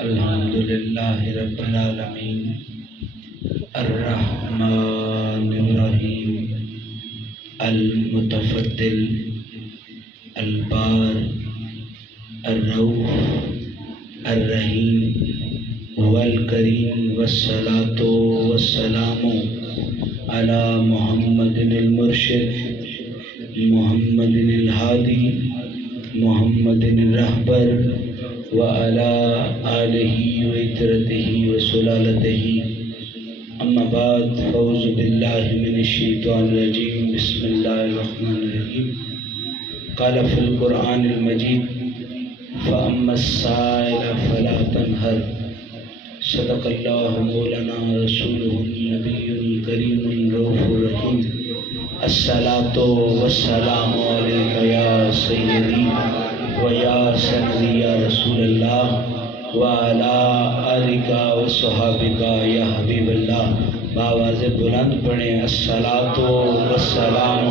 الحمد للہ رب العالمین الرحمن الرحیم المتفضل البار الرؤوف الرحیم والکریم والصلاة والسلام علی محمد المرشد محمد الہادی محمد الرہبر وعلى آلہ وعترتہ وسلالتہ اما بعد فاعوذ باللہ من الشیطان الرجیم بسم اللہ الرحمن الرحیم قال فی القرآن المجید فأما السائل فلا تنہر صدق اللہ مولانا رسولہ النبی الکریم الرؤوف الرحیم الصلاۃ والسلام علیک یا سیدی ویا سندی یا رسول اللہ وعلی آلک وصحابک یا حبیب اللہ. بآواز بلند پڑھیں الصلاۃ والسلام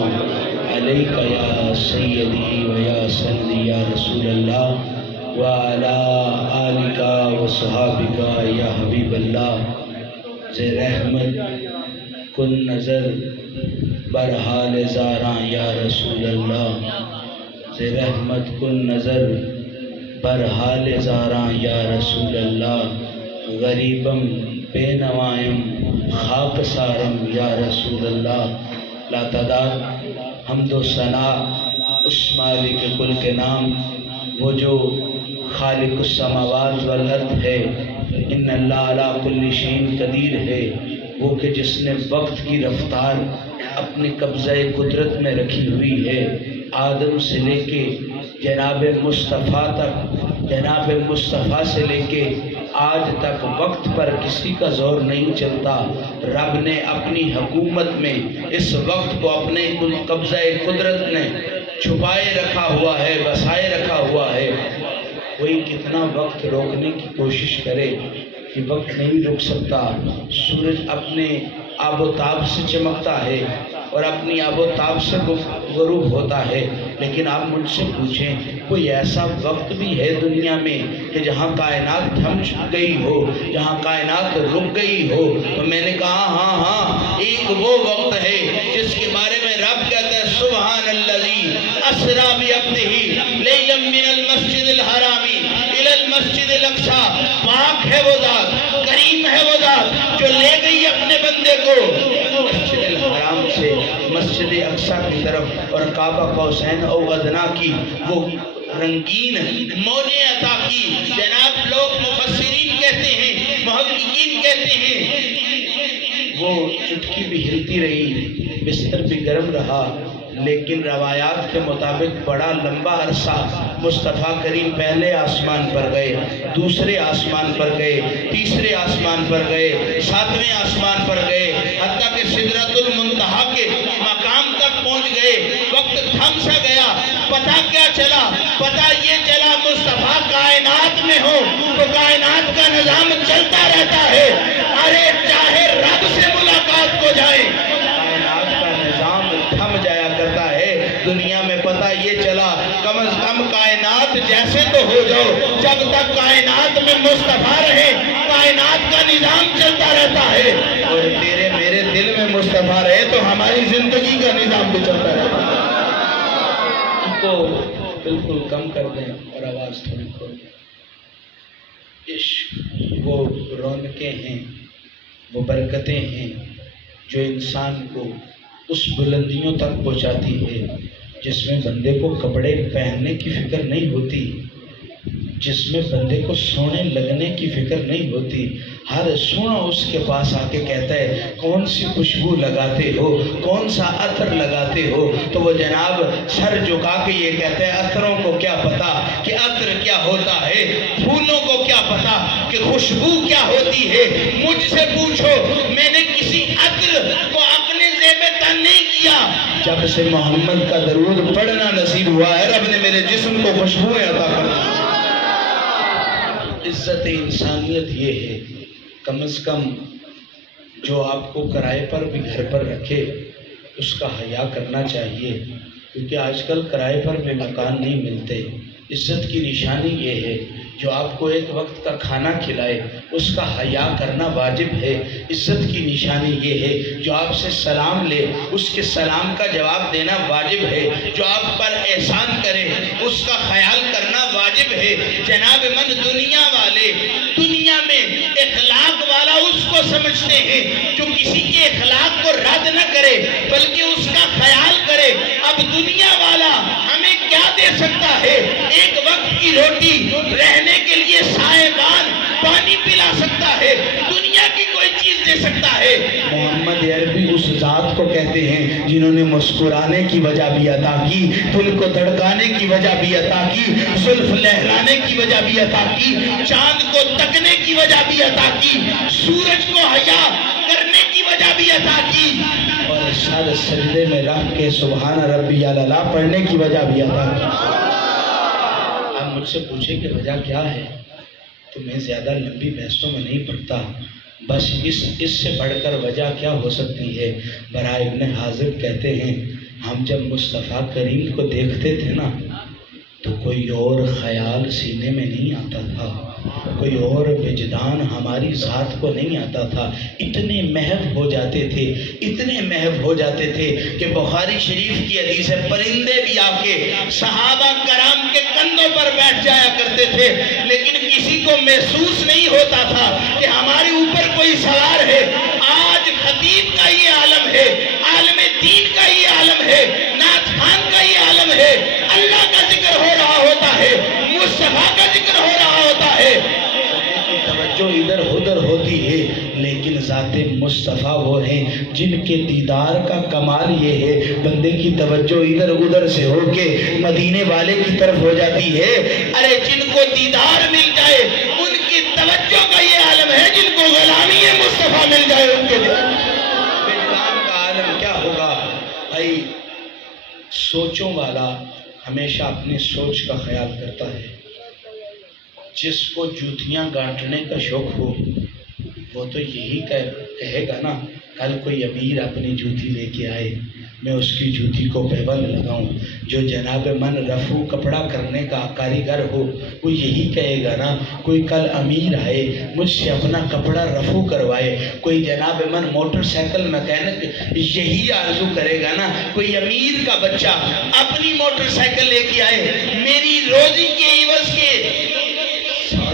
علیک یا سیدی ویا سندی یا رسول اللہ وعلی آلک وصحابک یا حبیب اللہ. ز رحمت کن نظر برحال زاراں یا رسول اللہ. ز رحمت کن نظر برحال زاراں یا رسول اللہ. غریبم بے نوائم خاک سارم یا رسول اللہ. لا تعداد حمد و ثنا اس مالک کل کے نام، وہ جو خالق السماوات والارض ہے. ان اللہ علی کل شیء قدیر ہے، وہ کہ جس نے وقت کی رفتار اپنے قبضہ قدرت میں رکھی ہوئی ہے. آدم سے لے کے جناب مصطفیٰ تک، جناب مصطفیٰ سے لے کے آج تک وقت پر کسی کا زور نہیں چلتا. رب نے اپنی حکومت میں اس وقت کو اپنے قبضہ قدرت نے چھپائے رکھا ہوا ہے، بسائے رکھا ہوا ہے. کوئی کتنا وقت روکنے کی کوشش کرے کہ وقت نہیں رک سکتا. سورج اپنے آب و تاب سے چمکتا ہے اور اپنی آب و تاب سے غروب ہوتا ہے، لیکن آپ مجھ سے پوچھیں کوئی ایسا وقت بھی ہے دنیا میں کہ جہاں کائنات تھم گئی ہو، جہاں کائنات رک گئی ہو؟ تو میں نے کہا ہاں ایک وہ وقت ہے جس کے بارے میں رب کہتا ہے سبحان الذی اسریٰ بعبدہ لیلا من المسجد الحرام الی المسجد الاقصی. پاک ہے وہ ذات، کریم ہے وہ ذات جو لے گئی اپنے بندے کو مسجد الحرام سے مسجد اقصی کی طرف، اور کعبہ قوسین او ادنیٰ کی وہ رنگین موجیں عطا کی. جناب لوگ مفسرین کہتے ہیں، محققین کہتے ہیں وہ چٹکی بھی ہلتی رہی، بستر بھی گرم رہا، لیکن روایات کے مطابق بڑا لمبا عرصہ مصطفیٰ کریم پہلے آسمان پر گئے، دوسرے آسمان پر گئے، تیسرے آسمان پر گئے، ساتویں آسمان پر گئے، حتیٰ کہ سدرۃ المنتہا کے مقام تک پہنچ گئے. وقت تھم سا گیا. پتہ کیا چلا؟ پتہ یہ چلا مصطفیٰ کائنات میں ہو تو کائنات کا نظام چلتا رہتا ہے. ارے چاہے رب سے ملاقات ہو جائے کائنات کا نظام تھم جایا کرتا ہے. دنیا میں پتہ یہ چلا کم از کم کائنات جیسے تو ہو جاؤ، جب تک کائنات میں مصطفیٰ رہے کائنات کا نظام چلتا رہتا ہے. اور تیرے میرے دل میں مصطفیٰ رہے تو ہماری زندگی کا نظام بھی چلتا رہتا ہے. ان کو بالکل کم کر دیں اور آواز تھوڑی کھول دیں. عشق وہ رونقیں ہیں، وہ برکتیں ہیں جو انسان کو اس بلندیوں تک پہنچاتی ہے جس میں بندے کو کپڑے پہننے کی فکر نہیں ہوتی، جس میں بندے کو سونے لگنے کی فکر نہیں ہوتی. ہر سونا اس کے پاس آ کے کہتا ہے کون سی خوشبو لگاتے ہو، کون سا عطر لگاتے ہو؟ تو وہ جناب سر جھکا کے یہ کہتا ہے عطروں کو کیا پتا کہ عطر کیا ہوتا ہے، پھولوں کو کیا پتا کہ خوشبو کیا ہوتی ہے. مجھ سے پوچھو میں نے کسی عطر کو اپنے زیب تن نہیں کیا. جب سے محمد کا درود پڑھنا نصیب ہوا ہے رب نے میرے جسم کو خوشبوئیں عطا کر دی. عزت انسانیت یہ ہے کم از کم جو آپ کو کرائے پر بھی گھر پر رکھے اس کا حیا کرنا چاہیے، کیونکہ آج کل کرائے پر بھی مکان نہیں ملتے. عزت کی نشانی یہ ہے جو آپ کو ایک وقت کا کھانا کھلائے اس کا حیا کرنا واجب ہے۔ عزت کی نشانی یہ ہے جو آپ سے سلام لے اس کے سلام کا جواب دینا واجب ہے۔ جو آپ پر احسان کرے اس کا خیال کرنا واجب ہے۔ جناب من دنیا والے دنیا میں اخلاق والا اس کو سمجھتے ہیں جو کسی کے اخلاق کو رد نہ کرے بلکہ اس کا خیال کرے۔ اب دنیا والا ہمیں کیا دے سکتا ہے؟ ایک وقت کی روٹی، رہنے کے لیے سائبان، پانی پلا سکتا ہے، دنیا کی کوئی چیز دے سکتا ہے؟ محمد عربی اس ذات کو کہتے ہیں جنہوں نے مسکرانے کی وجہ بھی عطا کی، دل کو دھڑکانے کی وجہ بھی عطا کی، زلف لہرانے کی وجہ بھی عطا کی، چاند کو تکنے کی وجہ بھی عطا کی، سورج کو حیا کرنے کی وجہ بھی عطا کی، اور سر سجدے میں رکھ کے سبحان ربی الاعلیٰ پڑھنے کی وجہ بھی عطا کی۔ آپ مجھ سے پوچھیں کہ وجہ کیا ہے تو میں زیادہ لمبی بحثوں میں نہیں پڑھتا، بس اس سے بڑھ کر وجہ کیا ہو سکتی ہے؟ برائے ابن حازم کہتے ہیں ہم جب مصطفیٰ کریم کو دیکھتے تھے نا تو کوئی اور خیال سینے میں نہیں آتا تھا، کوئی اور وجدان ہماری ذات کو نہیں آتا تھا، اتنے محو ہو جاتے تھے، اتنے محو ہو جاتے تھے کہ بخاری شریف کی حدیث ہے پرندے بھی آ کے صحابہ کرام کے کندھوں پر بیٹھ جایا کرتے تھے، لیکن کسی کو محسوس نہیں ہوتا تھا کہ ہمارے اوپر کوئی سوار ہے۔ آج خطیب کا یہ عالم ہے، عالم دین کا یہ عالم ہے، نعت خوان کا یہ عالم ہے، اللہ کا ذکر ہو رہا ہوتا ہے، مصطفیٰ کا ذکر ہو رہا ہوتا ہے، توجہ ادھر ادھر ہوتی ہے، لیکن ذات مصطفیٰ وہ ہیں جن کے دیدار کا کمال یہ ہے بندے کی توجہ ادھر ادھر سے ہو کے مدینے والے کی طرف ہو جاتی ہے۔ ارے جن کو دیدار مل جائے ان کی توجہ کا یہ عالم ہے، جن کو غلامی مصطفیٰ مل جائے ان کے وجدان کا عالم کیا ہوگا؟ بھائی سوچوں والا ہمیشہ اپنی سوچ کا خیال کرتا ہے، جس کو جوتیاں گانٹنے کا شوق ہو وہ تو یہی کہے گا نا کل کوئی امیر اپنی جوتی لے کے آئے میں اس کی جوتی کو پیبند لگاؤں۔ جو جناب من رفو کپڑا کرنے کا کاریگر ہو وہ یہی کہے گا نا کوئی کل امیر آئے مجھ سے اپنا کپڑا رفو کروائے۔ کوئی جناب من موٹر سائیکل میکینک یہی آرزو کرے گا نا کوئی امیر کا بچہ اپنی موٹر سائیکل لے کے آئے میری روزی کے عوض کے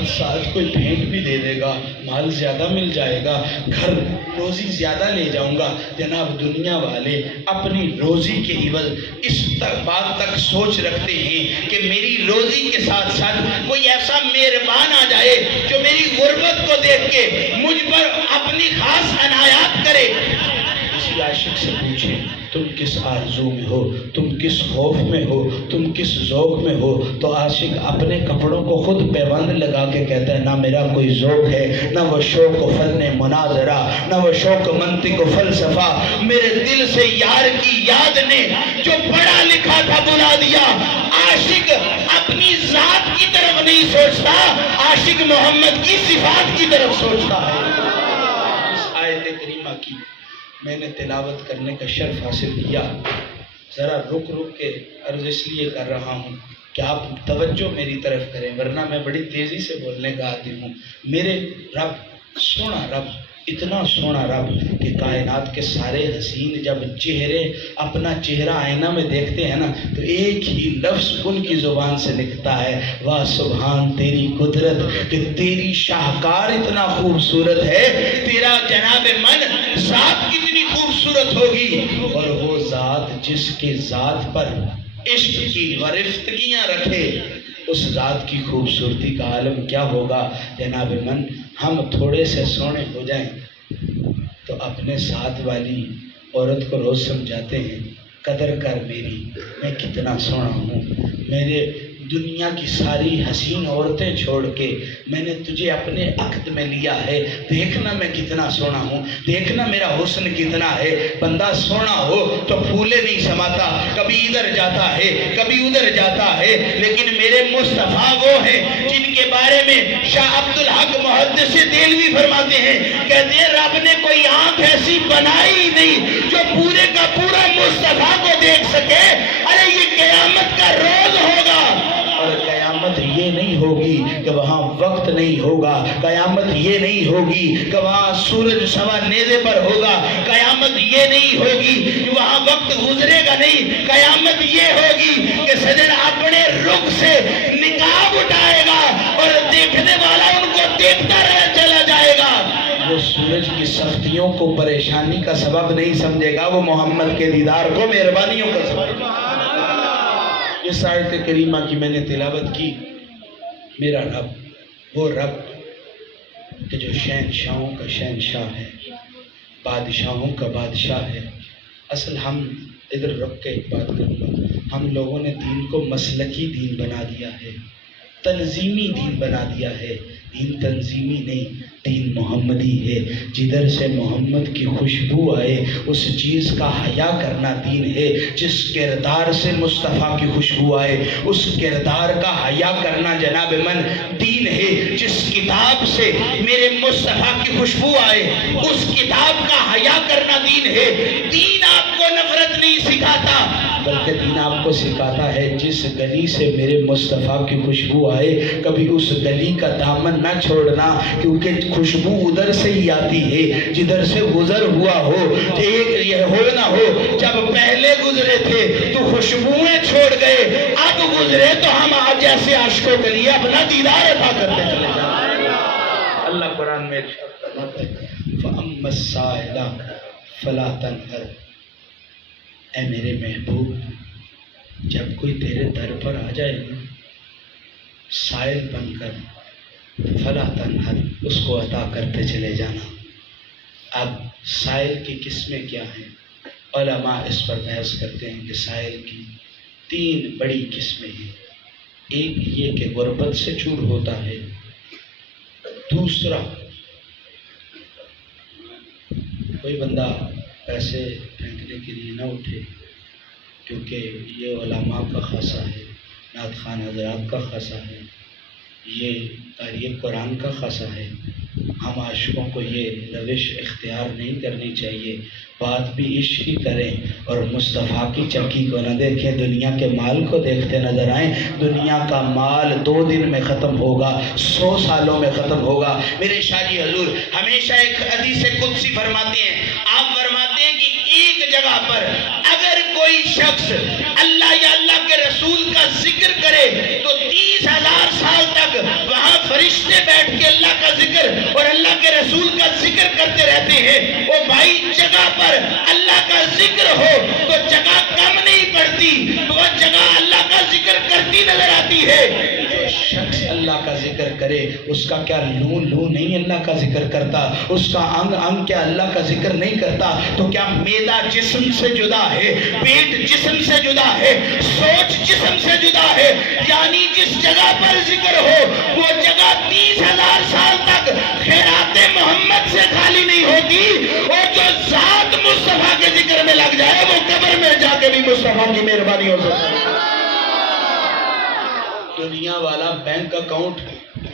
ساتھ کوئی بھینٹ بھی دے دے گا، مال زیادہ مل جائے گا، گھر روزی زیادہ لے جاؤں گا۔ جناب دنیا والے اپنی روزی کے عوض اس بات تک سوچ رکھتے ہیں کہ میری روزی کے ساتھ ساتھ کوئی ایسا مہربان آ جائے جو میری غربت کو دیکھ کے مجھ پر اپنی خاص عنایات کرے۔ کسی عاشق سے پوچھیں تم کس آرزو میں ہو، تم کس خوف میں ہو، تم کس ذوق میں ہو، تو عاشق اپنے کپڑوں کو خود پیبند لگا کے کہتا ہے نہ میرا کوئی ذوق ہے، نہ وہ شوق و فن مناظرہ، نہ وہ شوق منطق و فلسفہ، میرے دل سے یار کی یاد نے جو پڑھا لکھا تھا بلا دیا۔ عاشق اپنی ذات کی طرف نہیں سوچتا، عاشق محمد کی صفات کی طرف سوچتا ہے۔ اس آیت کریمہ کی میں نے تلاوت کرنے کا شرف حاصل کیا، ذرا رک کے عرض اس لیے کر رہا ہوں کہ آپ توجہ میری طرف کریں، ورنہ میں بڑی تیزی سے بولنے کا عادی ہوں۔ میرے رب سونا رب، اتنا سونا رب کہ کائنات کے سارے حسین جب اپنا چہرہ آئینہ میں دیکھتے ہیں نا تو ایک ہی لفظ ان کی زبان سے نکلتا ہے، واہ سبحان تیری قدرت کہ تیری شاہکار اتنا خوبصورت ہے، تیرا جناب من ذات کتنی خوبصورت ہوگی، اور وہ ذات جس کے ذات پر عشق کی ورفتگیاں رکھے اس ذات کی خوبصورتی کا عالم کیا ہوگا۔ جناب من ہم تھوڑے سے سونے ہو جائیں تو اپنے ساتھ والی عورت کو روز سمجھاتے ہیں قدر کر میری، میں کتنا سونا ہوں، میرے دنیا کی ساری حسین عورتیں چھوڑ کے میں نے تجھے اپنے عقد میں لیا ہے، دیکھنا میں کتنا سونا ہوں، دیکھنا میرا حسن کتنا ہے۔ بندہ سونا ہو تو پھولے نہیں سماتا، کبھی ادھر جاتا ہے کبھی ادھر جاتا ہے، لیکن میرے مصطفیٰ وہ ہیں جن کے بارے میں شاہ عبدالحق محدث دہلوی فرماتے ہیں، کہتے ہیں رب نے کوئی آنکھ ایسی بنائی ہی نہیں جو پورے کا پورا مصطفیٰ کو دیکھ سکے۔ ارے یہ قیامت کا روز ہوگا اور قیامت یہ نہیں ہوگی کہ وہاں وقت نہیں ہوگا، قیامت یہ نہیں ہوگی کہ وہاں سورج سوا نیزے پر ہوگا، قیامت یہ نہیں ہوگی کہ وہاں وقت گزرے گا نہیں، قیامت یہ ہوگی کہ سجن اپنے رخ سے نقاب اٹھائے گا اور دیکھنے والا ان کو دیکھتا رہ چلا جائے گا۔ وہ سورج کی سختیوں کو پریشانی کا سبب نہیں سمجھے گا، وہ محمد کے دیدار کو مہربانیوں کا سبب۔ اس آیت کریمہ کی میں نے تلاوت کی، میرا رب وہ رب کہ جو شہنشاہوں کا شہنشاہ ہے، بادشاہوں کا بادشاہ ہے۔ اصل ہم ادھر رک کے ایک بات کروں گا، ہم لوگوں نے دین کو مسلکی دین بنا دیا ہے، تنظیمی دین بنا دیا ہے۔ دین تنظیمی نہیں، دین محمدی ہے۔ جدھر سے محمد کی خوشبو آئے اس چیز کا حیا کرنا دین ہے۔ جس کردار سے مصطفیٰ کی خوشبو آئے اس کردار کا حیا کرنا جناب من دین ہے۔ جس کتاب سے میرے مصطفیٰ کی خوشبو آئے اس کتاب کا حیا کرنا دین ہے۔ دین آپ کو نفرت نہیں سکھاتا بلکہ دین آپ کو سکھاتا ہے جس گلی سے میرے مصطفیٰ کی خوشبو آئے کبھی اس گلی کا دامن نہ چھوڑنا، کیونکہ خوشبو ادھر سے ہی آتی ہے جدھر سے گزر ہوا ہو۔ ایک یہ ہو نہ ہو جب پہلے گزرے تھے تو خوشبوئیں چھوڑ گئے، اب گزرے تو ہم آج جیسے عاشقوں کے لیے اپنا دیدار عطا کرتے چلے جائیں۔ اللہ قرآن میں ارشاد فرماتا ہے فَأَمَّا السَّائِلَ فَلَا تَنْهَرْ، اے میرے محبوب جب کوئی تیرے در پر آ جائے نا سائل بن کر، فلا تنہر، اس کو عطا کرتے چلے جانا۔ اب سائل کی قسمیں کیا ہیں؟ علماء اس پر بحث کرتے ہیں کہ سائل کی 3 بڑی قسمیں ہیں۔ ایک یہ کہ غربت سے چور ہوتا ہے، دوسرا کوئی بندہ پیسے پھینکنے کے لیے نہ اٹھے کیونکہ یہ علماء کا خاصہ ہے، نعت خوان حضرات کا خاصہ ہے، یہ قاری قرآن کا خاصہ ہے۔ ہم عاشقوں کو یہ روش اختیار نہیں کرنی چاہیے، بات بھی عشق کی کریں اور مصطفیٰ کی چکی کو نہ دیکھیں، دنیا کے مال کو دیکھتے نظر آئیں۔ دنیا کا مال 2 دن میں ختم ہوگا، 100 سالوں میں ختم ہوگا۔ میرے شاہ جی حضور ہمیشہ ایک حدیث قدسی فرماتے ہیں، آپ فرماتے ہیں کہ ایک جگہ پر اگر کوئی شخص اللہ یا اللہ کے رسول کا ذکر کرے تو 30,000 سال تک وہاں فرشتے بیٹھ کے اللہ کا ذکر اور اللہ کے رسول کا ذکر کرتے رہتے ہیں۔ وہ بھائی جگہ پر اللہ کا ذکر ہو تو جگہ کم نہیں پڑتی، وہ جگہ اللہ کا ذکر کرتی نظر آتی ہے۔ جو شخص اللہ کا ذکر کرے اس کا کیا لوں نہیں اللہ کا ذکر کرتا، اس کا انگ کیا اللہ کا ذکر نہیں کرتا، تو کیا میدا جسم سے جدا ہے، پیٹ جسم سے جدا ہے، سوچ جسم سے جدا ہے؟ یعنی جس جگہ پر ذکر ہو وہ جگہ 30,000 سال تک خیرات محمد سے خالی نہیں ہوتی، اور جو ذات مصطفیٰ کے ذکر میں لگ جائے وہ قبر میں جا کے بھی مصطفیٰ کی مہربانی ہو سکتی ہے۔ دنیا والا بینک اکاؤنٹ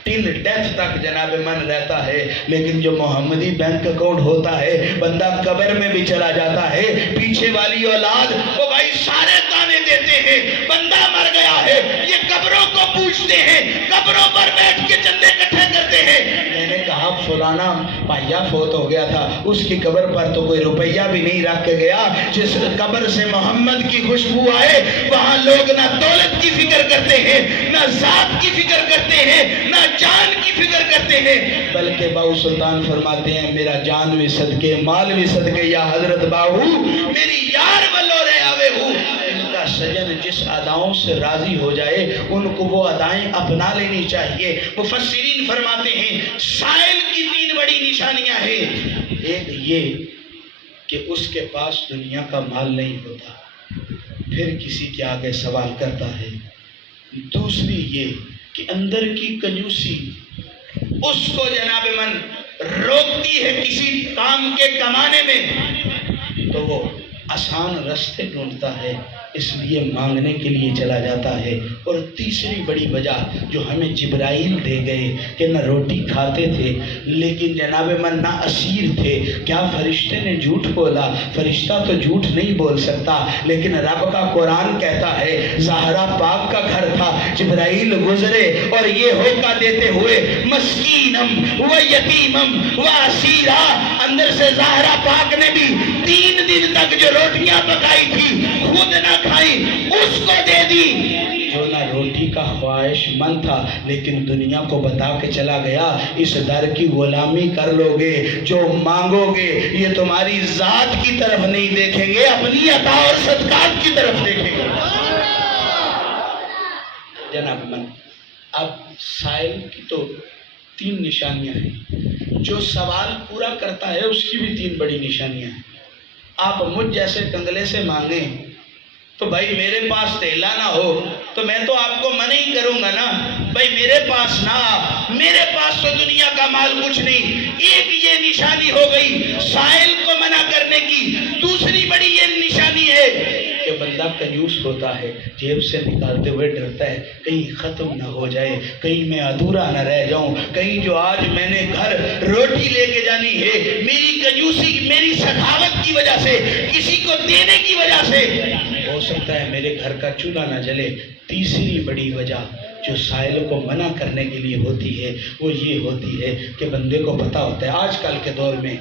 ٹل ڈیتھ تک جناب من رہتا ہے، لیکن جو محمدی بینک اکاؤنٹ ہوتا ہے بندہ قبر میں بھی چلا جاتا ہے، پیچھے والی اولاد وہ بھائی سارے تانے دیتے ہیں، بندہ مر گیا ہے، یہ قبروں کو پوچھتے ہیں، قبروں پر بیٹھ کے چندے اکٹھے کرتے ہیں۔ میں نے کہا فلانا پائیا فوت ہو گیا تھا، اس کی قبر پر تو کوئی روپیہ بھی نہیں رکھ کے گیا۔ جس قبر سے محمد کی خوشبو آئے وہاں لوگ نہ دولت کی فکر کرتے ہیں، نہ ذات کی فکر کرتے ہیں، نہ جان کی فکر کرتے ہیں، بلکہ باؤ سلطان فرماتے ہیں میرا جان بھی صدقے مال بھی صدقے یا حضرت باہو میری یار بلو رہے آوے ہو۔ ان کا سجن جس اداؤں سے راضی ہو جائے ان کو وہ ادائیں اپنا لینی چاہیے۔ مفسرین فرماتے ہیں سائل کی 3 بڑی نشانیاں ہیں۔ ایک یہ کہ اس کے پاس دنیا کا مال نہیں ہوتا، پھر کسی کے آگے سوال کرتا ہے۔ دوسری یہ کہ اندر کی کنجوسی اس کو جناب من روکتی ہے کسی کام کے کمانے میں، تو وہ آسان راستے ڈھونڈتا ہے، اس لیے مانگنے کے لیے چلا جاتا ہے۔ اور تیسری بڑی وجہ جو ہمیں جبرائیل دے گئے کہ نہ روٹی کھاتے تھے لیکن جناب من نہ اسیر تھے۔ کیا فرشتے نے جھوٹ بولا؟ فرشتہ تو جھوٹ نہیں بول سکتا، لیکن رب کا قرآن کہتا ہے زہرا پاک کا گھر تھا، جبرائیل گزرے اور یہ ہوکا دیتے ہوئے مسکینم و یتیمم و اسیرا، اندر سے زہرا پاک نے بھی 3 دن تک جو روٹیاں پکائی تھی خود نہ کھائی، اس کو دے دی۔ جو نہ روٹی کا خواہش مند تھا لیکن دنیا کو بتا کے چلا گیا اس در کی غلامی کر لو گے، جو مانگو گے یہ تمہاری ذات کی طرف نہیں دیکھیں گے، اپنی عطا اور صدقات کی طرف دیکھیں گے۔ جناب من اب سائل کی تو 3 نشانیاں ہیں، جو سوال پورا کرتا ہے اس کی بھی 3 بڑی نشانیاں ہیں۔ آپ مجھ جیسے کنگلے سے مانگیں تو بھائی میرے پاس تیلا نہ ہو تو میں تو آپ کو منع ہی کروں گا نا، بھائی میرے پاس نہ، میرے پاس تو دنیا کا مال کچھ نہیں۔ ایک یہ نشانی ہو گئی سائل کو منع کرنے کی۔ دوسری بڑی یہ نشانی ہے کہ بندہ کنجوس ہوتا ہے، جیب سے نکالتے ہوئے ڈرتا ہے کہیں ختم نہ ہو جائے، کہیں میں ادھورا نہ رہ جاؤں، کہیں جو آج میں نے گھر روٹی لے کے جانی ہے میری کنجوسی، میری سخاوت کی وجہ سے، کسی کو دینے کی وجہ سے ہو سکتا ہے میرے گھر کا چولہا نہ جلے۔ تیسری بڑی وجہ جو سائل کو منع کرنے کے لیے ہوتی ہے وہ یہ ہوتی ہے کہ بندے کو پتہ ہوتا ہے آج کل کے دور میں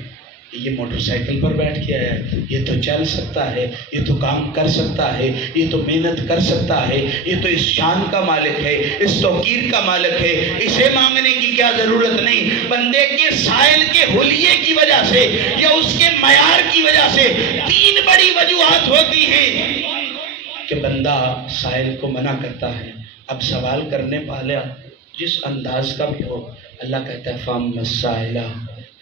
یہ موٹر سائیکل پر بیٹھ کے آیا ہے، یہ تو چل سکتا ہے، یہ تو کام کر سکتا ہے، یہ تو محنت کر سکتا ہے، یہ تو اس شان کا مالک ہے، اس توقیر کا مالک ہے، اسے مانگنے کی کیا ضرورت نہیں۔ بندے کے سائل کے حلیے کی وجہ سے یا اس کے معیار کی وجہ سے 3 بڑی وجوہات ہوتی ہیں کہ بندہ سائل کو منع کرتا ہے۔ اب سوال کرنے والا جس انداز کا بھی ہو، اللہ کہتا ہے فَأَمَّا السَّائِلَ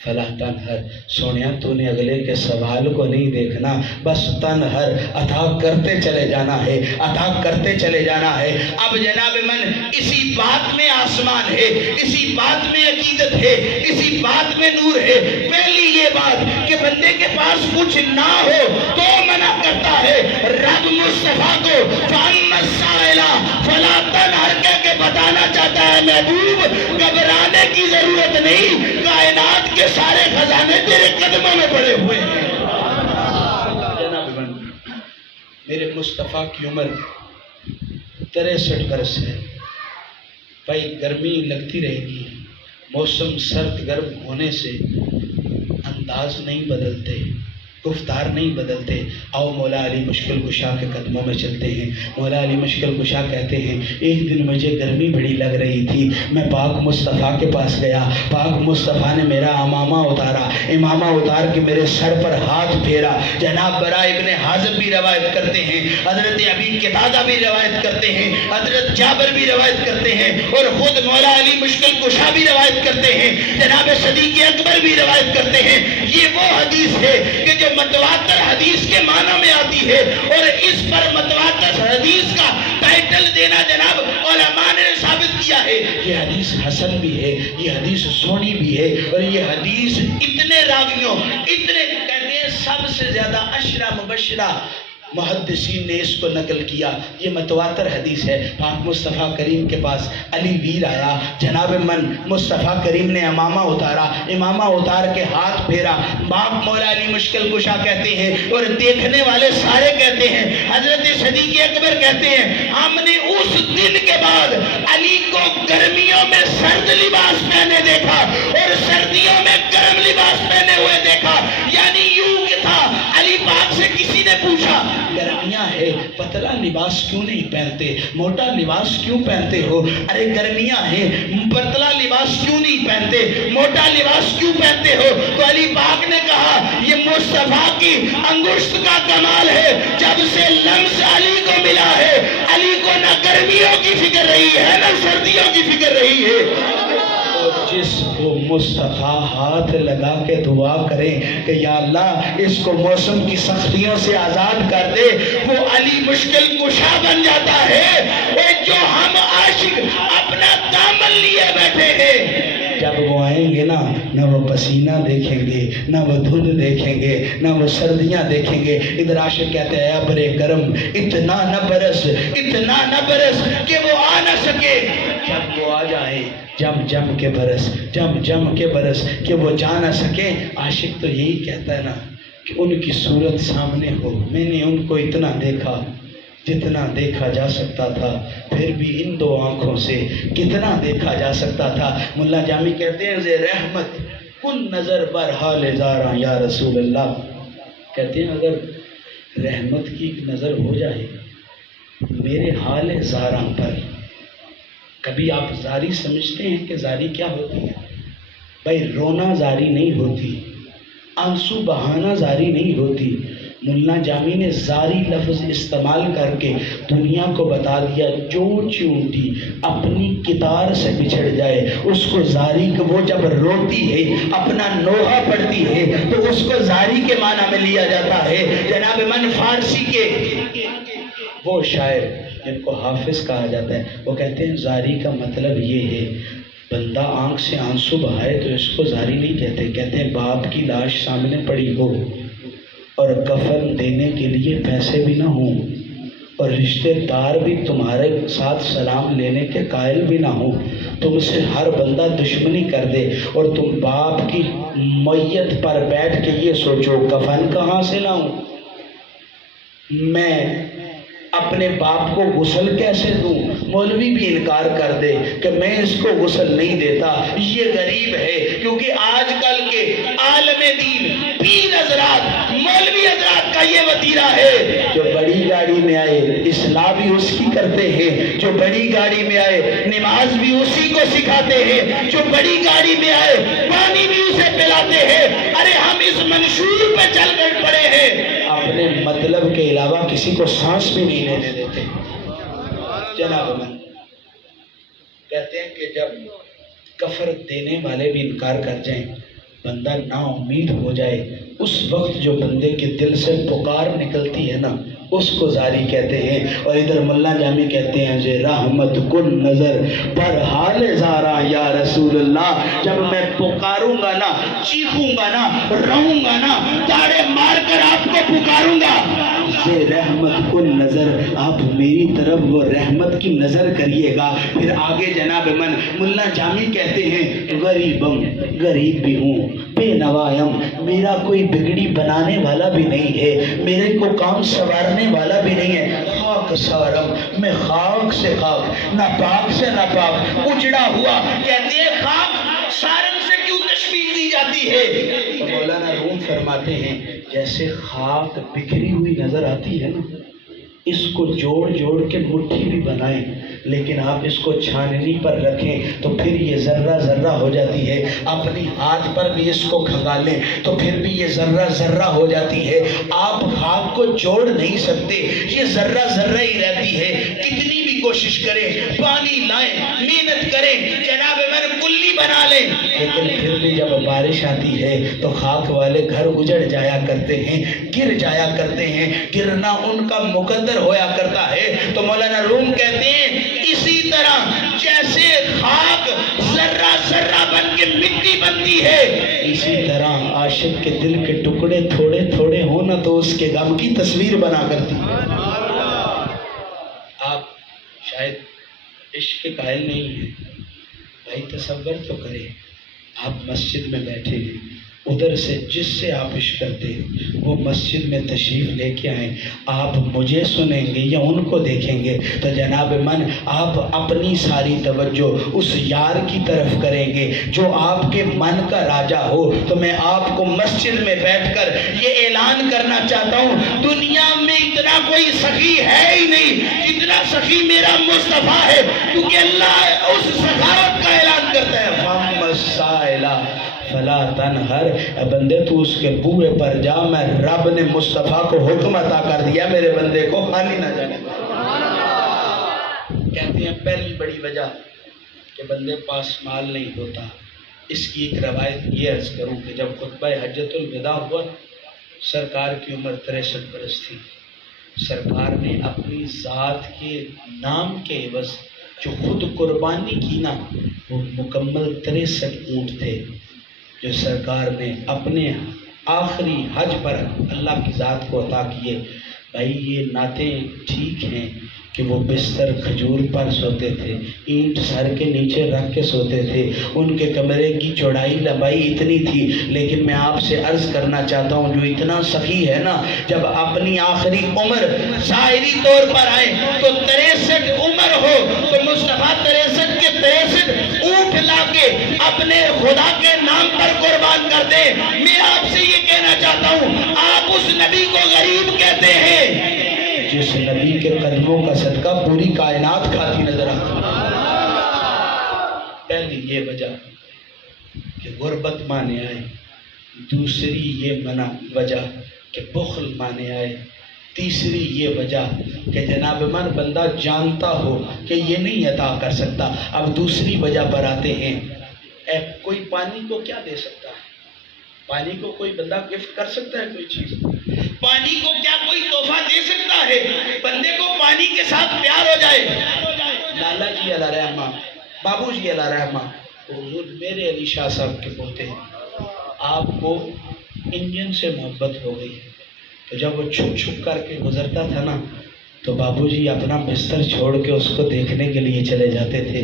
فَلَا تَنْهَرْ، سونیا تو نے اگلے کے سوال کو نہیں دیکھنا، بس تنہر، عطا کرتے چلے جانا ہے، عطا کرتے چلے جانا ہے۔ اب جناب من اسی بات میں آسمان ہے، اسی بات میں عقیدت ہے، اسی بات میں نور ہے۔ پہلی یہ بات کہ بندے کے پاس کچھ نہ ہو تو منع کرتا ہے۔ رب مصطفیٰ کو فَأَمَّا السَّائِلَ فَلَا تَنْهَرْ کہہ کے بتانا چاہتا ہے محبوب گھبرانے کی ضرورت نہیں، کائنات کے سارے خزانے تیرے قدموں میں پڑے ہوئے ہیں۔ جناب من میرے مصطفیٰ کی عمر 63 برس ہے۔ بھائی گرمی لگتی رہے گی، موسم سرد گرم ہونے سے انداز نہیں بدلتے، گفتار نہیں بدلتے۔ آؤ مولا علی مشکل کشا کے قدموں میں چلتے ہیں۔ مولا علی مشکل کشا کہتے ہیں ایک دن مجھے گرمی بڑی لگ رہی تھی، میں پاک مصطفیٰ کے پاس گیا، پاک مصطفیٰ نے میرا امامہ اتارا، امامہ اتار کے میرے سر پر ہاتھ پھیرا۔ جناب برا ابن حازم بھی روایت کرتے ہیں، حضرت ابی قتادہ بھی روایت کرتے ہیں، حضرت جابر بھی روایت کرتے ہیں، اور خود مولا علی مشکل کشا بھی روایت کرتے ہیں، جناب صدیق اکبر بھی روایت کرتے ہیں۔ یہ وہ حدیث ہے کہ جو متواتر حدیث کے معنی میں آتی ہے، اور اس پر متواتر حدیث کا ٹائٹل دینا جناب علماء نے ثابت کیا ہے۔ یہ حدیث حسن بھی ہے، یہ حدیث سونی بھی ہے، اور یہ حدیث اتنے راویوں، اتنے کہتے ہیں سب سے زیادہ عشرہ مبشرہ محدثین نے اس کو نقل کیا۔ یہ متواتر حدیث ہے۔ پاک مصطفیٰ کریم کے پاس علی ویر آیا، جناب من مصطفیٰ کریم نے امامہ اتارا، امامہ اتار کے ہاتھ پھیرا۔ باپ مولا علی مشکل کشا کہتے ہیں اور دیکھنے والے سارے کہتے ہیں، حضرت صدیق اکبر کہتے ہیں ہم نے اس دن کے بعد علی کو گرمیوں میں سرد لباس پہنے دیکھا اور سردیوں میں گرم لباس پہنے ہوئے دیکھا، یعنی یوں کہ تھا۔ علی پاک سے کسی نے پوچھا گرمیاں ہے پتلا لباس کیوں نہیں پہنتے، موٹا لباس کیوں پہنتے ہو؟ ارے گرمیاں ہیں پتلا لباس کیوں نہیں پہنتے، موٹا لباس کیوں پہنتے ہو؟ تو علی پاک نے کہا یہ مصطفیٰ کی انگشت کا کمال ہے، جب سے لمس علی کو ملا ہے علی کو نہ گرمیوں کی فکر رہی ہے نہ سردیوں کی فکر رہی ہے۔ جس کو مصطفیٰ ہاتھ لگا کے دعا کریں کہ یا اللہ اس کو موسم کی سختیوں سے آزاد کر دے، وہ علی مشکل کشا بن جاتا ہے۔ جو ہم عاشق اپنا دامن لیے بیٹھے ہیں جب وہ آئیں گے نا، نہ وہ پسینہ دیکھیں گے، نہ وہ دھند دیکھیں گے، نہ وہ سردیاں دیکھیں گے۔ ادھر عاشق کہتے ہیں اے ابر کرم اتنا نہ برس، اتنا نہ برس کہ وہ آ نہ سکے، جب وہ آ جائیں جم جم کے برس، جم جم کے برس کہ وہ جا نہ سکے۔ عاشق تو یہی کہتا ہے نا کہ ان کی صورت سامنے ہو، میں نے ان کو اتنا دیکھا جتنا دیکھا جا سکتا تھا، پھر بھی ان دو آنکھوں سے کتنا دیکھا جا سکتا تھا۔ ملا جامی کہتے ہیں زِ رحمت کن نظر بر حال زاراں یا رسول اللہ، کہتے ہیں اگر رحمت کی ایک نظر ہو جائے میرے حال زاراں پر۔ کبھی آپ زاری سمجھتے ہیں کہ زاری کیا ہوتی ہے؟ بھائی رونا زاری نہیں ہوتی، آنسو بہانا زاری نہیں ہوتی۔ ملا جامی نے زاری لفظ استعمال کر کے دنیا کو بتا دیا جو چونٹی اپنی کتار سے بچھڑ جائے اس کو زاری، وہ جب روتی ہے اپنا نوحہ پڑھتی ہے تو اس کو زاری کے معنی میں لیا جاتا ہے۔ جناب من فارسی کے وہ شاعر جن کو حافظ کہا جاتا ہے وہ کہتے ہیں زاری کا مطلب یہ ہے بندہ آنکھ سے آنسو بہائے تو اس کو زاری نہیں کہتے، کہتے ہیں باپ کی لاش سامنے پڑی ہو اور کفن دینے کے لیے پیسے بھی نہ ہوں اور رشتے دار بھی تمہارے ساتھ سلام لینے کے قائل بھی نہ ہوں، تم سے ہر بندہ دشمنی کر دے اور تم باپ کی میت پر بیٹھ کے یہ سوچو کفن کہاں سے لاؤں، میں اپنے باپ کو غسل کیسے دوں، مولوی بھی انکار کر دے کہ میں اس کو غسل نہیں دیتا، یہ غریب ہے۔ کیونکہ آج کل کے عالم دین پیر حضرات مولوی حضرات کا یہ وتیرہ ہے، جو بڑی گاڑی میں آئے اصلاح بھی اس کی کرتے ہیں، جو بڑی گاڑی میں آئے نماز بھی اسی کو سکھاتے ہیں، جو بڑی گاڑی میں آئے پانی بھی اسے پلاتے ہیں۔ ارے ہم اس منشور پہ چل کر پڑے ہیں، اپنے مطلب کے علاوہ کسی کو سانس بھی نہیں لینے دیتے۔ جناب من کہتے ہیں کہ جب کفر دینے والے بھی انکار کر جائیں، بندہ نا امید ہو جائے، اس وقت جو بندے کے دل سے پکار نکلتی ہے نا اس کو زاری کہتے ہیں۔ اور ادھر ملا جامی کہتے ہیں زِ رحمت کن نظر پر حال زاراں یا رسول اللہ، جب میں پکاروں گا نا، چیخوں گا نا، رہوں گا نا، تاڑے مار کر آپ کو پکاروں گا، زِ رحمت کن نظر، آپ میری طرف وہ رحمت کی نظر کریے گا۔ پھر آگے جناب من ملا جامی کہتے ہیں غریبم، غریب بھی ہوں، بے نوایم، میرا کوئی بگڑی بنانے والا بھی نہیں ہے، میرے کو کام سنوارنے والا بھی نہیں ہے، خاک سارم، میں خاک سے خاک، ناپاک سے ناپاک، اجڑا ہوا۔ کہتے ہیں خاک سارم سے کیوں تشبیہ دی جاتی ہے؟ تو مولانا روم فرماتے ہیں جیسے خاک بکھری ہوئی نظر آتی ہے نا، اس کو جوڑ جوڑ کے مٹھی بھی بنائیں لیکن آپ اس کو چھاننی پر رکھیں تو پھر یہ ذرہ ذرہ ہو جاتی ہے، اپنی ہاتھ پر بھی اس کو کھنگالیں تو پھر بھی یہ ذرہ ذرہ ہو جاتی ہے۔ آپ خاک کو جوڑ نہیں سکتے، یہ ذرہ ذرہ ہی رہتی ہے، کتنی بھی کوشش کریں، پانی لائیں، محنت کریں، جناب من کلی بنا لیں، لیکن پھر بھی جب بارش آتی ہے تو خاک والے گھر اجڑ جایا کرتے ہیں، گر جایا کرتے ہیں، گرنا ان کا مقدر ہویا کرتا ہے۔ تو مولانا روم کہتے ہیں اسی طرح جیسے خاک ذرہ ذرہ بن کے مٹی بنتی ہے، اسی طرح عاشق کے دل کے ٹکڑے تھوڑے تھوڑے ہونا تو اس کے غم کی تصویر بنا کرتی ہے۔ آپ شاید عشق کے قائل نہیں ہیں، بھائی تصور تو کریں، آپ مسجد میں بیٹھے ہیں، ادھر سے جس سے آپ عشق کرتے ہیں وہ مسجد میں تشریف لے کے آئیں، آپ مجھے سنیں گے یا ان کو دیکھیں گے تو جناب من آپ اپنی ساری توجہ اس یار کی طرف کریں گے جو آپ کے من کا راجہ ہو۔ تو میں آپ کو مسجد میں بیٹھ کر یہ اعلان کرنا چاہتا ہوں، دنیا میں اتنا کوئی سخی ہے ہی نہیں جتنا سخی میرا مصطفیٰ ہے، کیونکہ اللہ اس سخاوت کا اعلان کرتا ہے فَأَمَّا السَّائِلَ فلا تنہر، اے بندے تو اس کے بوئے پر جا، میں رب نے مصطفیٰ کو حکم عطا کر دیا میرے بندے کو خالی نہ جانے۔ کہتے ہیں پہلی بڑی وجہ کہ بندے پاس مال نہیں ہوتا، اس کی ایک روایت یہ عرض کروں کہ جب خطبہ حجۃ الوداع ہوا سرکار کی عمر 63 برس تھی، سرکار نے اپنی ذات کے نام کے عوض جو خود قربانی کی نا، وہ مکمل 63 اونٹ تھے جو سرکار نے اپنے آخری حج پر اللہ کی ذات کو عطا کیے۔ بھائی یہ نعتیں ٹھیک ہیں کہ وہ بستر کھجور پر سوتے تھے، اینٹ سر کے نیچے رکھ کے سوتے تھے، ان کے کمرے کی چوڑائی لمبائی اتنی تھی، لیکن میں آپ سے عرض کرنا چاہتا ہوں جو اتنا سخی ہے نا، جب اپنی آخری عمر ظاہری طور پر آئے تو 63 عمر ہو تو مصطفیٰ 63 کے 63 اونٹ لا کے اپنے خدا کے نام پر قربان کر دے۔ میں آپ سے یہ کہنا چاہتا ہوں، آپ اس نبی کو غریب کہتے ہیں جس نبی کے قدموں کا صدقہ پوری کائنات کھاتی نظر آتی ہے۔ پہلی یہ وجہ کہ غربت مانے آئے، دوسری یہ وجہ کہ بخل مانے آئے، تیسری یہ وجہ کہ جناب من بندہ جانتا ہو کہ یہ نہیں عطا کر سکتا۔ اب دوسری وجہ پر آتے ہیں، کوئی پانی کو کیا دے سکتا ہے؟ پانی کو کوئی بندہ گفٹ کر سکتا ہے کوئی چیز؟ پانی کو کیا کوئی تحفہ دے سکتا ہے؟ بندے کو پانی کے ساتھ پیار ہو جائے۔ لالا جی اللہ رحمہ، بابو جی اللہ رحمہ، حضور میرے علی شاہ صاحب کے پوتے ہیں، آپ کو انجن سے محبت ہو گئی تو جب وہ چھپ چھپ کر کے گزرتا تھا نا تو بابو جی اپنا بستر چھوڑ کے اس کو دیکھنے کے لیے چلے جاتے تھے۔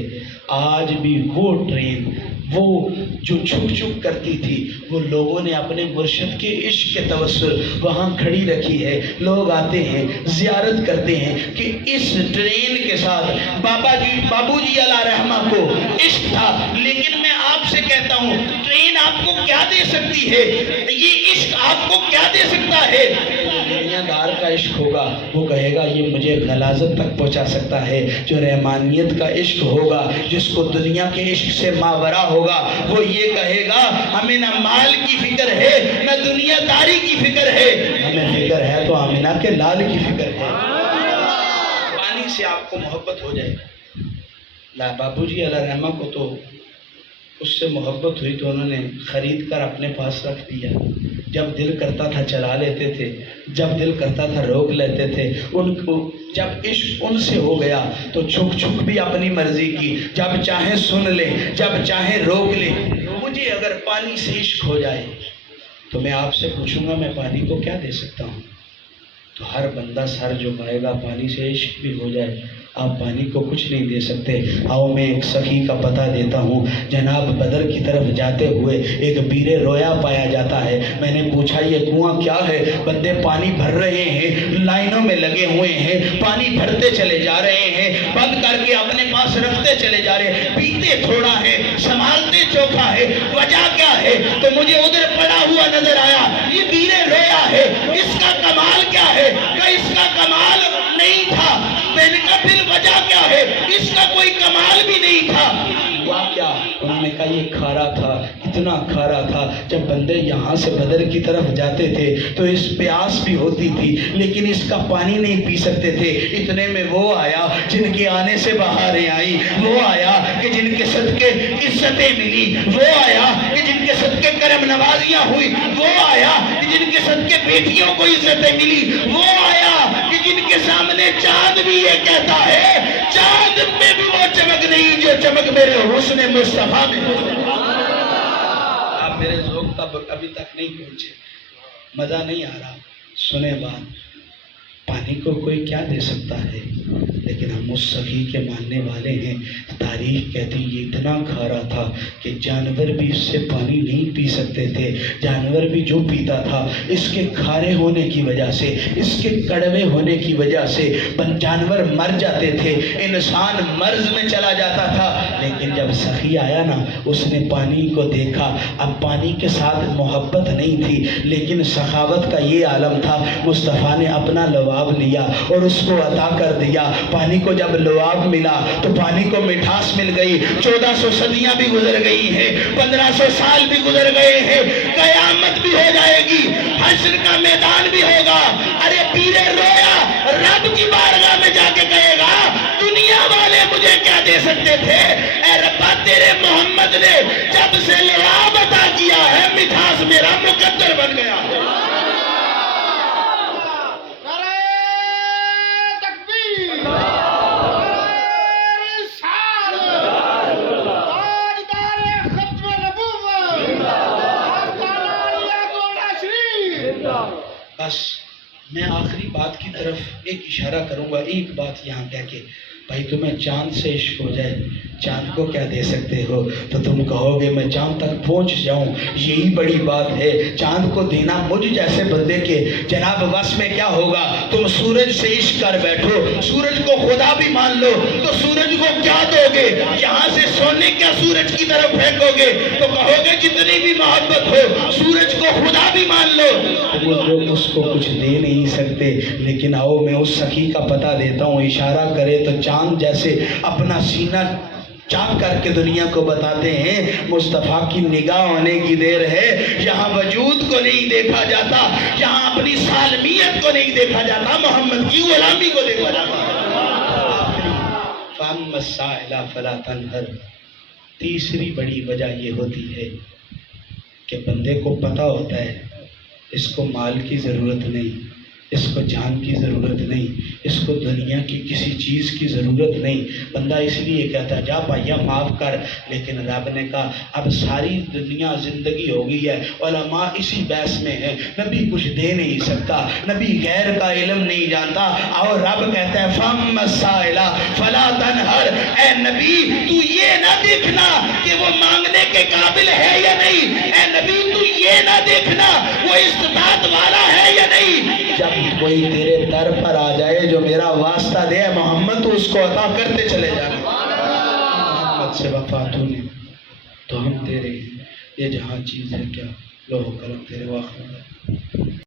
آج بھی وہ ٹرین وہ جو چھپ چھپ کرتی تھی، وہ لوگوں نے اپنے مرشد کے عشق کے توسل وہاں کھڑی رکھی ہے۔ لوگ آتے ہیں زیارت کرتے ہیں کہ اس ٹرین کے ساتھ بابو جی علیہ رحمہ کو عشق تھا۔ لیکن میں آپ سے کہتا ہوں، ٹرین آپ کو کیا دے سکتی ہے؟ یہ عشق آپ کو کیا دے سکتا ہے؟ دنیا دار کا عشق ہوگا وہ کہے گا یہ مجھے غلاظت تک پہنچا سکتا ہے۔ جو رحمانیت کا عشق ہوگا، جس کو دنیا کے عشق سے ماورا ہوگا، وہ یہ کہے گا ہمیں نہ مال کی فکر ہے نہ دنیا داری کی فکر ہے، ہمیں فکر ہے تو آمینہ کے لال کی فکر ہے۔ پانی سے آپ کو محبت ہو جائے۔ بابو جی علیہ رحمہ کو تو اس سے محبت ہوئی تو انہوں نے خرید کر اپنے پاس رکھ دیا۔ جب دل کرتا تھا چلا لیتے تھے، جب دل کرتا تھا روک لیتے تھے۔ ان کو جب عشق ان سے ہو گیا تو چھک چھک بھی اپنی مرضی کی، جب چاہے سن لے جب چاہے روک لے۔ مجھے اگر پانی سے عشق ہو جائے تو میں آپ سے پوچھوں گا میں پانی کو کیا دے سکتا ہوں؟ تو ہر بندہ سر جھکائے گا، پانی سے عشق بھی ہو جائے آپ پانی کو کچھ نہیں دے سکتے۔ آؤ میں ایک سخی کا پتہ دیتا ہوں۔ جناب بدر کی طرف جاتے ہوئے ایک بیر رویا پایا جاتا ہے۔ میں نے پوچھا یہ کنواں کیا ہے؟ بندے پانی بھر رہے ہیں، لائنوں میں لگے ہوئے ہیں، پانی بھرتے چلے جا رہے ہیں، بند کر کے اپنے پاس رکھتے چلے جا رہے ہیں، پیتے تھوڑا ہے سنبھالتے چوکھا ہے۔ وجہ کیا ہے؟ تو مجھے ادھر پڑا ہوا نظر آیا، یہ بیر رویا ہے، اس کا کمال کیا ہے؟ کہ اس کا کمال نہیں تھا۔ میں نے کہا پھر وجہ کیا ہے؟ اس کا کوئی کمال بھی نہیں تھا۔ ہوا کیا؟ انہوں نے کہا یہ کھارا تھا، اتنا کھارا تھا، جب بندے یہاں سے بدر کی طرف جاتے تھے تو اس پیاس بھی ہوتی تھی لیکن اس کا پانی نہیں پی سکتے تھے۔ اتنے میں وہ آیا جن کے آنے سے بہاریں آئی، وہ آیا کہ جن کے صدقے عزتیں ملی، وہ آیا کہ جن کے صدقے کرم نوازیاں ہوئی، وہ آیا کہ جن کے صدقے بیٹیوں کو عزتیں ملی، وہ آیا کہ جن کے سامنے چاند بھی یہ کہتا ہے چاند میں بھی وہ چمک نہیں جو چمک میرے حسن مصطفیٰ میں۔ آپ میرے ذوق تک ابھی تک نہیں پہنچے، مزہ نہیں آ رہا، سنیں بات۔ پانی کو کوئی کیا دے سکتا ہے؟ لیکن ہم اس سخی کے ماننے والے ہیں۔ تاریخ کہتی یہ اتنا کھارا تھا کہ جانور بھی اس سے پانی نہیں پی سکتے تھے۔ جانور بھی جو پیتا تھا اس کے کھارے ہونے کی وجہ سے، اس کے کڑوے ہونے کی وجہ سے جانور مر جاتے تھے، انسان مرض میں چلا جاتا تھا۔ لیکن جب سخی آیا نا، اس نے پانی کو دیکھا۔ اب پانی کے ساتھ محبت نہیں تھی لیکن سخاوت کا یہ عالم تھا۔ مصطفیٰ نے اپنا لواب لیا اور اس کو عطا کر دیا۔ پانی کو جب لواب ملا تو پانی کو مٹھاس مل گئی۔ 1400 صدیاں بھی گزر گئی ہیں، 1500 سال بھی گزر گئے ہیں، قیامت بھی ہو جائے گی، حشر کا میدان بھی ہوگا۔ ارے پیر رویا رب کی بارگاہ میں جا کے کہے گا دنیا والے مجھے کیا دے سکتے تھے؟ اے ربا تیرے محمد نے جب سے لواب عطا کیا ہے مٹھاس میرا مقدر بن گیا۔ بس میں آخری بات کی طرف ایک اشارہ کروں گا، ایک بات یہاں کہہ کے، بھائی تمہیں چاند سے عشق ہو جائے، چاند کو کیا دے سکتے ہو؟ تو تم کہو گے میں چاند تک پہنچ جاؤں، یہی بڑی بات ہے۔ چاند کو دینا مجھ جیسے بندے کے جناب بس میں کیا ہوگا؟ تم سورج سے عشق کر بیٹھو، سورج کو خدا بھی مان لو تو سورج کو کیا دو گے؟ یہاں سے سونے کیا سورج کی طرف پھینکو گے؟ تو کہو گے جتنی بھی محبت ہو سورج کو خدا بھی مان لو، تم اس کو کچھ دے نہیں سکتے۔ لیکن آؤ میں اس سخی کا پتہ دیتا ہوں، اشارہ کرے تو چاند جیسے اپنا سینہ چاک کر کے دنیا کو بتاتے ہیں مصطفیٰ کی نگاہ ہونے کی دیر ہے، یہاں وجود کو نہیں دیکھا جاتا، یہاں اپنی سالمیت کو نہیں دیکھا جاتا، محمد کی غلامی کو دیکھا جاتا۔ فَأَمَّا السَّائِلَ فَلَا تَنْهَرْ، تیسری بڑی وجہ یہ ہوتی ہے کہ بندے کو پتہ ہوتا ہے اس کو مال کی ضرورت نہیں، اس کو جان کی ضرورت نہیں، اس کو دنیا کی کسی چیز کی ضرورت نہیں، بندہ اس لیے کہتا ہے جا بھائیا معاف کر، لیکن رب نے کہا اب ساری دنیا زندگی ہو گئی ہے، علماء اسی بحث میں ہیں، نبی کچھ دے نہیں سکتا، نبی غیر کا علم نہیں جانتا، اور رب کہتا ہے فَأَمَّا السَّائِلَ فَلَا تَنْهَرْ، اے نبی تو یہ نہ دیکھنا کہ وہ مانگنے کے قابل ہے یا نہیں، اے نبی تو یہ نہ دیکھنا وہ استطاعت والا ہے یا نہیں، جب کوئی تیرے در پر آ جائے جو میرا واسطہ دے محمد تو اس کو عطا کرتے چلے جانا، محمد سے وفا تو نے تو ہم تیرے، یہ جہاں چیز ہے کیا لوہ قلم تیرے واقع